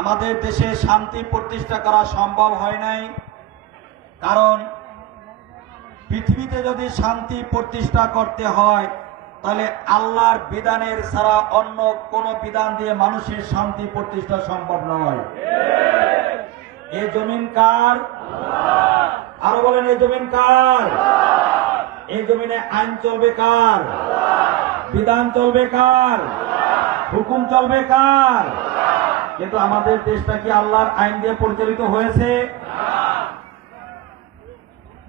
আমাদের দেশে শান্তি প্রতিষ্ঠা করা সম্ভব হয় নাই, কারণ পৃথিবীতে যদি শান্তি প্রতিষ্ঠা করতে হয় তাহলে আল্লাহর বিধানের ছাড়া অন্য কোন বিধান দিয়ে মানুষের শান্তি প্রতিষ্ঠা সম্ভব নয়। এই জমিন কার? আরো বলেন, এই জমিন কার? এই জমিনে আইন চলবে কার? বিধান চলবে কার? হুকুম চলবে কার? কিন্তু আমাদের দেশটা কি আল্লাহর আইন দিয়ে পরিচালিত হয়েছে?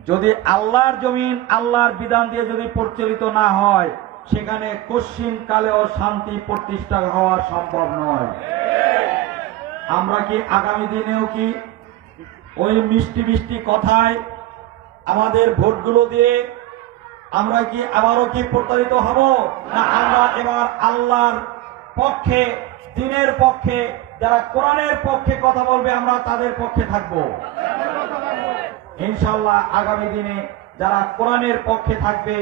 যদি আল্লাহর জমিন আল্লাহর বিধান দিয়ে যদি পরিচালিত না হয়, সেখানে কশ্চিন কালেও শান্তি প্রতিষ্ঠা হওয়া সম্ভব নয়। আমরা কি আগামী দিনেও কি ওই মিষ্টি মিষ্টি কথায় আমাদের ভোটগুলো দিয়ে আমরা কি আবারও কি প্রতারিত হব, না আমরা এবার আল্লাহর পক্ষে, দ্বীনের পক্ষে, যারা কোরআনের পক্ষে কথা বলবে আমরা তাদের পক্ষে থাকব? ইনশাআল্লাহ আগামী দিনে যারা কোরআনের পক্ষে থাকবে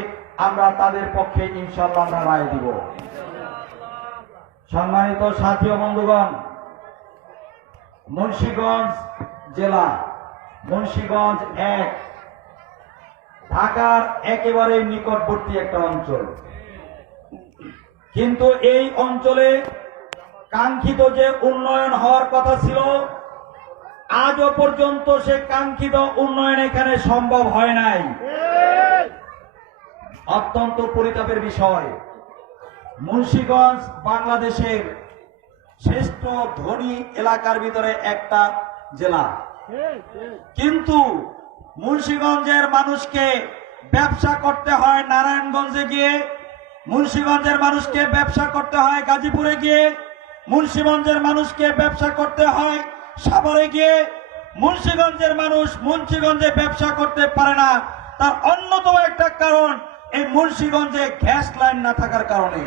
আমরা তাদের পক্ষে ইনশাআল্লাহ আমরা রায় দিব। সম্মানিত সাথী ও বন্ধুগণ, মুন্সিগঞ্জ জেলা, মুন্সিগঞ্জ 1 ঢাকার একেবারে নিকটবর্তী একটা অঞ্চল, কিন্তু এই অঞ্চলে কাঙ্ক্ষিত যে উন্নয়ন হওয়ার কথা ছিল, আজও পর্যন্ত সে কাঙ্ক্ষিত উন্নয়ন এখানে সম্ভব হয় নাই। অত্যন্ত পরিতাপের বিষয়, মুন্সিগঞ্জ বাংলাদেশের শ্রেষ্ঠ ধনী এলাকার ভিতরে একটা জেলা, কিন্তু মুন্সিগঞ্জের মানুষকে ব্যবসা করতে হয় নারায়ণগঞ্জে গিয়ে, মুন্সিগঞ্জের মানুষকে ব্যবসা করতে হয় গাজীপুরে গিয়ে, মুন্সিগঞ্জের মানুষকে ব্যবসা করতে হয় সাভারে গিয়ে। মুন্সিগঞ্জের মানুষ মুন্সিগঞ্জে ব্যবসা করতে পারে না, তার অন্যতম একটা কারণ এই মুন্সিগঞ্জে গ্যাস লাইন না থাকার কারণে।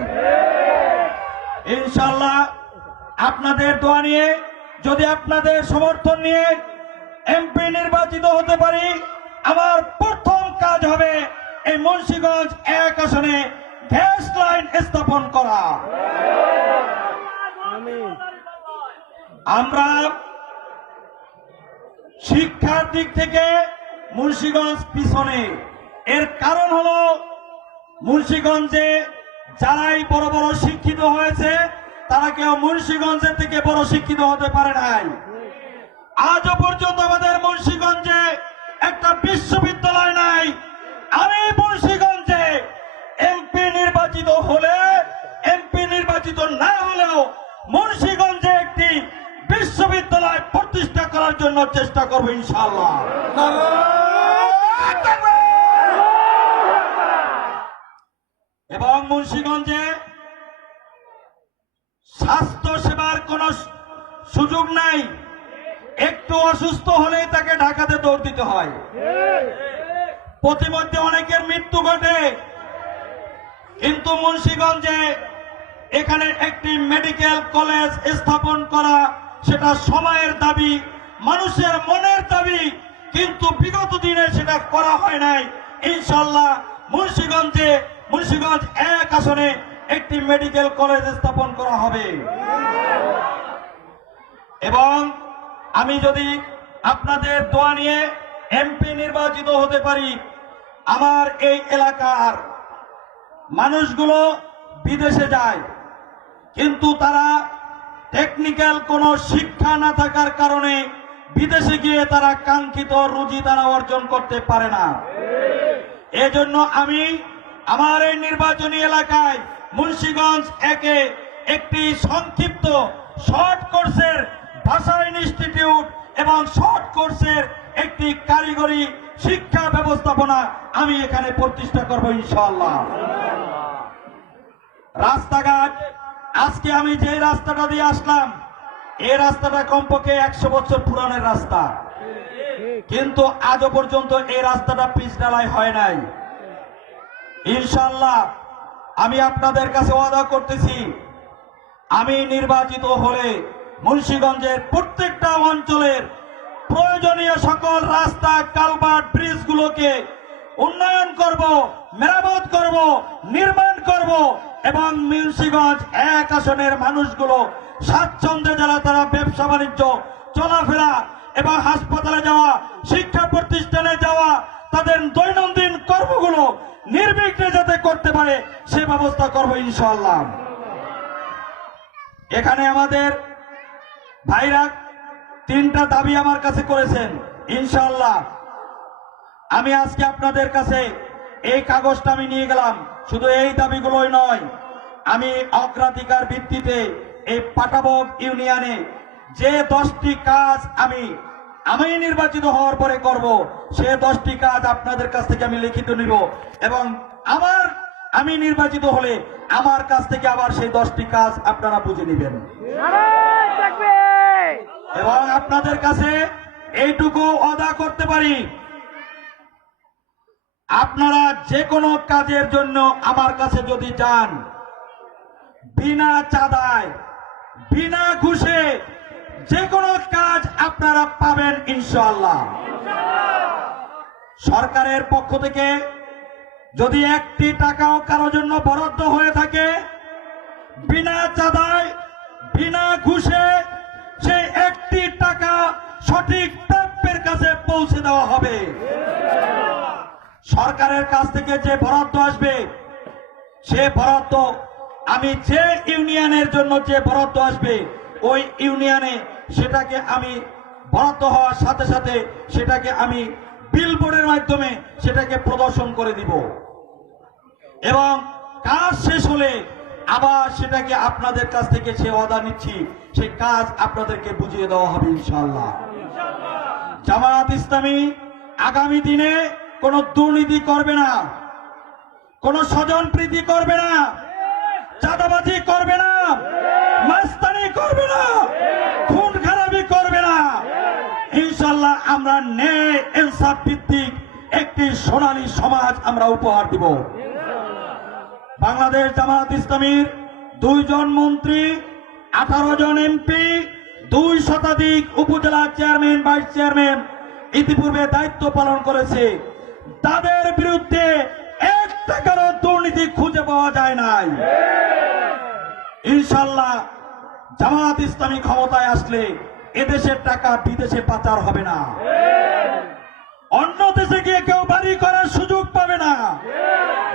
ইনশাআল্লাহ আপনাদের দোয়া নিয়ে, যদি আপনাদের সমর্থন নিয়ে এমপি নির্বাচিত হতে পারি, আমার প্রথম কাজ হবে এই মুন্সিগঞ্জ 1 আসনে গ্যাস লাইন স্থাপন করা। আমরা শিক্ষার দিক থেকে মুন্সিগঞ্জ পিছনে, এর কারণ হলো মুন্সিগঞ্জে যারাই বড় বড় শিক্ষিত হয়েছে তারা কেউ মুন্সিগঞ্জের থেকে বড় শিক্ষিত হতে পারে নাই। আজও পর্যন্ত আমাদের মুন্সিগঞ্জে একটা বিশ্ববিদ্যালয় নাই। আমি মুন্সিগঞ্জে এমপি নির্বাচিত হলে, এমপি নির্বাচিত না হলেও মুন্সিগঞ্জে একটি বিশ্ববিদ্যালয় প্রতিষ্ঠা করার জন্য চেষ্টা করব ইনশাআল্লাহ। এবং মুন্সিগঞ্জে স্বাস্থ্য সেবার কোন সুযোগ নাই, একটু অসুস্থ হলেই তাকে ঢাকাতে দৌড় দিতে হয়। প্রতিমধ্যে অনেকের মৃত্যু ঘটে, কিন্তু মুন্সিগঞ্জে এখানে একটি মেডিকেল কলেজ স্থাপন করা সেটা সময়ের দাবি, মানুষের মনের দাবি, কিন্তু বিগত দিনে সেটা করা হয় নাই। ইনশাআল্লাহ মুন্সিগঞ্জে, মুন্সিগঞ্জ 1 আসনে একটি মেডিকেল কলেজ স্থাপন করা হবে। এবং আমি যদি আপনাদের দোয়া নিয়ে এমপি নির্বাচিত হতে পারি, আমার এই এলাকার মানুষগুলো বিদেশে যায়, কিন্তু তারা টেকনিক্যাল কোনো শিক্ষা না থাকার কারণে বিদেশে গিয়ে তারা কাঙ্ক্ষিত রুজি তারা অর্জন করতে পারে না। এজন্য আমি আমার এই নির্বাচনী এলাকায় মুন্সিগঞ্জ 1-এ একটি সংক্ষিপ্ত শর্ট কোর্সের ভাষা ইনস্টিটিউট এবং শর্ট কোর্সের একটি কারিগরি শিক্ষা ব্যবস্থাপনা আমি এখানে প্রতিষ্ঠা করব ইনশাআল্লাহ। রাস্তাঘাট, আজকে আমি যে রাস্তাটা দিয়ে আসলাম, এই রাস্তাটা কমপক্ষে 100 বছর পুরানের রাস্তা, কিন্তু আজও পর্যন্ত এই রাস্তাটা পিচ ঢালাই হয় নাই। ইনশাআল্লাহ আমি আপনাদের কাছে ওয়াদা করতেছি, আমি নির্বাচিত হলে মুন্সিগঞ্জের প্রত্যেকটা অঞ্চলের প্রয়োজনীয় সকল রাস্তা, কালভার্ট, ব্রিজগুলোকে উন্নয়ন করব, মেরামত করব, নির্মাণ করব এবং মুন্সিগঞ্জ 1 আসনের মানুষগুলো স্বাচ্ছন্দ্যে যারা তারা ব্যবসা বাণিজ্য চলাফেরা এবং হাসপাতালে যাওয়া, শিক্ষা প্রতিষ্ঠানে যাওয়া, তাদের দৈনন্দিন কর্মগুলো নির্বিঘ্নে যাতে করতে পারে সে ব্যবস্থা করবো ইনশাআল্লাহ। এখানে আমাদের ভাইরা 3টা দাবি আমার কাছে করেছেন। ইনশাআল্লাহ আমি আজকে আপনাদের কাছে এই কাগজটা আমি নিয়ে গেলাম। শুধু এই দাবিগুলোই নয়, আমি অগ্রাধিকার ভিত্তিতে এই পাটাবক ইউনিয়নে যে 10টি কাজ আমি নির্বাচিত হওয়ার পরে করব, সে 10টি কাজ আপনাদের কাছ থেকে আমি লিখিত নিব এবং আমি নির্বাচিত হলে আমার কাছ থেকে আবার সেই 10টি কাজ আপনারা বুঝে নেবেন। এবং আপনাদের কাছে এইটুকু ওয়াদা করতে পারি, আপনারা যে কোনো কাজের জন্য আমার কাছে যদি যান, বিনা চাঁদায় বিনা ঘুষে যে কোনো কাজ আপনারা পাবেন ইনশাআল্লাহ। সরকারের পক্ষ থেকে যদি 1টি টাকাও কারোর জন্য বরাদ্দ হয়ে থাকে, বিনা চাঁদায় বিনা ঘুষে সেই 1টি টাকা সঠিক প্রাপ্যের কাছে পৌঁছে দেওয়া হবে। সরকারের কাছ থেকে যে বরাদ্দ আসবে, সে বরাদ্দ আমি যে ইউনিয়নের জন্য যে বরাদ্দ আসবে, ওই ইউনিয়নে সেটাকে আমি বরাদ্দ হওয়ার সাথে সাথে সেটাকে আমি বিলবোর্ডের মাধ্যমে সেটাকে প্রদর্শন করে দিব এবং কাজ শেষ হলে আবার সেটাকে আপনাদের কাছ থেকে সে ওয়াদা নিচ্ছি, সেই কাজ আপনাদেরকে বুঝিয়ে দেওয়া হবে ইনশাআল্লাহ। জামায়াত ইসলামী আগামী দিনে কোনো দুর্নীতি করবে না, কোনো স্বজনপ্রীতি করবে না, চাঁদাবাজি করবে না, মাস্তানি করবে না, খুন খারাপি করবে না। ইনশাআল্লাহ আমরা ন্যায় ইনসাফ ভিত্তিক একটি সোনালী সমাজ আমরা উপহার দিব। বাংলাদেশ জামায়াত ইসলামীর 2 জন মন্ত্রী, 18 জন এমপি, 2 শতাধিক উপজেলা চেয়ারম্যান, ভাইস চেয়ারম্যান ইতিপূর্বে দায়িত্ব পালন করেছে। তাদের বিরুদ্ধে 1 টাকারও দুর্নীতি খুঁজে পাওয়া যায় নাই। ইনশাআল্লাহ জামায়াত ইসলামী ক্ষমতায় আসলে এদেশের টাকা বিদেশে পাচার হবে না, অন্য দেশে গিয়ে কেউ বাড়ি করার সুযোগ পাবে না।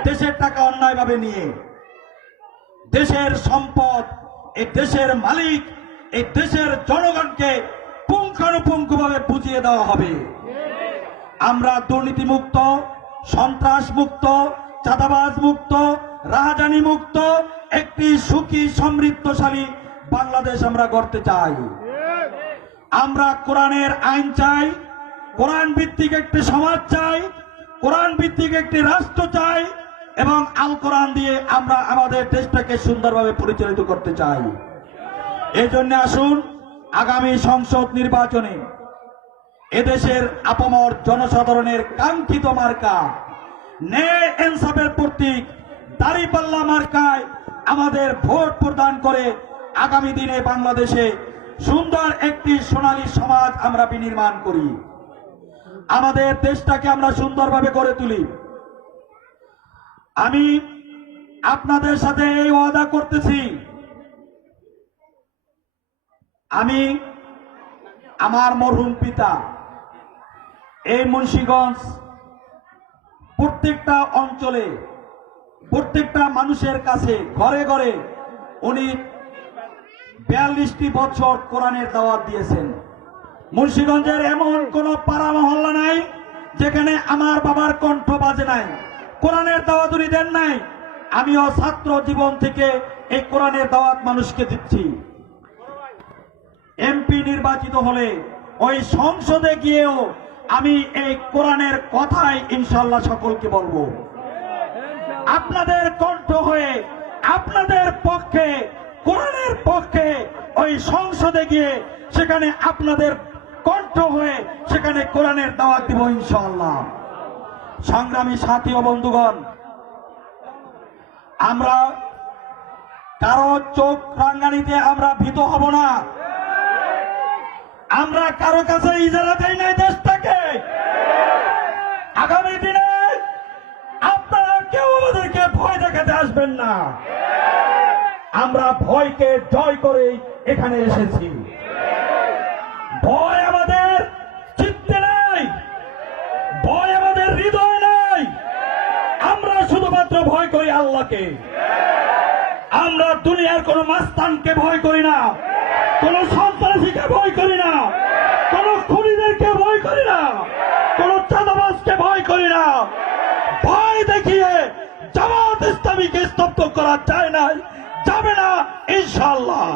দেশের টাকা অন্যায়ভাবে নিয়ে দেশের সম্পদ, এই দেশের মালিক, এই দেশের জনগণকে পুঙ্খানুপুঙ্খভাবে বুঝিয়ে দেওয়া হবে। আমরা দুর্নীতি মুক্ত, সন্ত্রাস মুক্ত, চাঁদাবাজ মুক্ত, রাহাজানি মুক্ত একটি সুখী সমৃদ্ধশালী বাংলাদেশ আমরা গড়তে চাই। আমরা কোরআনের আইন চাই, কোরআন ভিত্তিক একটি সমাজ চাই, কোরআন ভিত্তিক একটি রাষ্ট্র চাই এবং আল কোরআন দিয়ে আমরা আমাদের দেশটাকে সুন্দরভাবে পরিচালিত করতে চাই। এই জন্য আসুন আগামী সংসদ নির্বাচনে এদেশের আপামর জনসাধারণের কাঙ্ক্ষিত মার্কা, ন্যায় ইনসাফের প্রতীক দাঁড়িপাল্লা মার্কায় আমাদের ভোট প্রদান করে আগামী দিনে বাংলাদেশে সুন্দর একটি সোনালী সমাজ আমরা বিনির্মাণ করি, আমাদের দেশটাকে আমরা সুন্দরভাবে গড়ে তুলি। আমি আপনাদের সাথে এই ওয়াদা করতেছি, আমি আমার মরহুম পিতা এই মুন্সিগঞ্জ প্রত্যেকটা অঞ্চলে প্রত্যেকটা মানুষের কাছে ঘরে ঘরে উনি 42টি বছর কোরআনের দাওয়াত দিয়েছেন। মুন্সিগঞ্জের এমন কোন পাড়া মহল্লা নাই যেখানে আমার বাবার কণ্ঠ বাজে নাই, কোরআনের দাওয়াত উনি দেন নাই। আমিও ছাত্র জীবন থেকে এই কোরআনের দাওয়াত মানুষকে দিচ্ছি। এমপি নির্বাচিত হলে ওই সংসদে গিয়েও আমি এই কোরআনের কথাই ইনশাআল্লাহ সকলকে বলবো। আপনাদের কণ্ঠ হয়ে, আপনাদের পক্ষে, কোরআনের পক্ষে ওই সংসদে গিয়ে সেখানে আপনাদের কণ্ঠ হয়ে সেখানে কোরআনের দাওয়াত দিব ইনশাআল্লাহ। সংগ্রামী সাথী ও বন্ধুগণ, আমরা কারো চোখ রাঙ্গানিতে আমরা ভীত হব না। আমরা কারো কাছে ইজারা দেই নাই দেশটাকে। আগামী দিনে আপনারা কেউ আমাদেরকে ভয় দেখাতে আসবেন না। আমরা ভয়কে জয় করে এখানে এসেছি। ভয় আমাদের চিত্তে নেই, ভয় আমাদের হৃদয়ে নেই। আমরা শুধুমাত্র ভয় করি আল্লাহকে। আমরা দুনিয়ার কোন মাস্তানকে ভয় করি না, কোন সন্ত্রাসীকে ভয় করি না, কোন খুনিদেরকে ভয় করি না, কোন চাঁদাবাজকে ভয় করি না। ভয় দেখিয়ে জামাত ইসলামীকে স্তব্ধ করা যায় না, যাবে না ইনশাআল্লাহ।